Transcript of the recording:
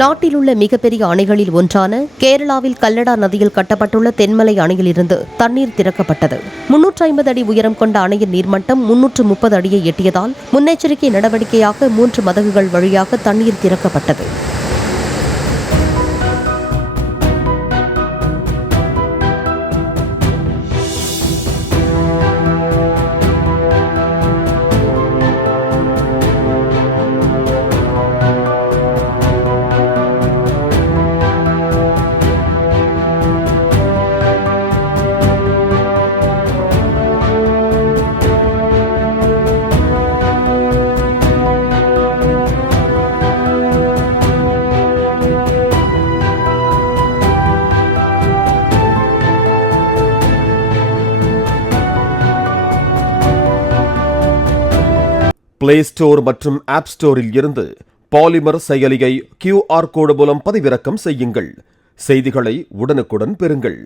நாட்டில் உள்ள மிகப்பெரிய அணைகளில் ஒன்றான கேரளாவில் கல்லடா நதியில் கட்டப்பட்டுள்ள தென்மலை அணையிலிருந்து தண்ணீர் திறக்கப்பட்டது. 350 அடி உயரம் கொண்ட அணையின் நீர்மட்டம் 330 அடியை எட்டியதால் முன்னெச்சரிக்கை நடவடிக்கையாக 3 மதகுகள் வழியாக தண்ணீர் திறக்கப்பட்டது. பிளே ஸ்டோர் மற்றும் ஆப் ஸ்டோரில் இருந்து பாலிமர் செயலியை QR கோடு மூலம் பதிவிறக்கம் செய்யுங்கள். செய்திகளை உடனுக்குடன் பெறுங்கள்.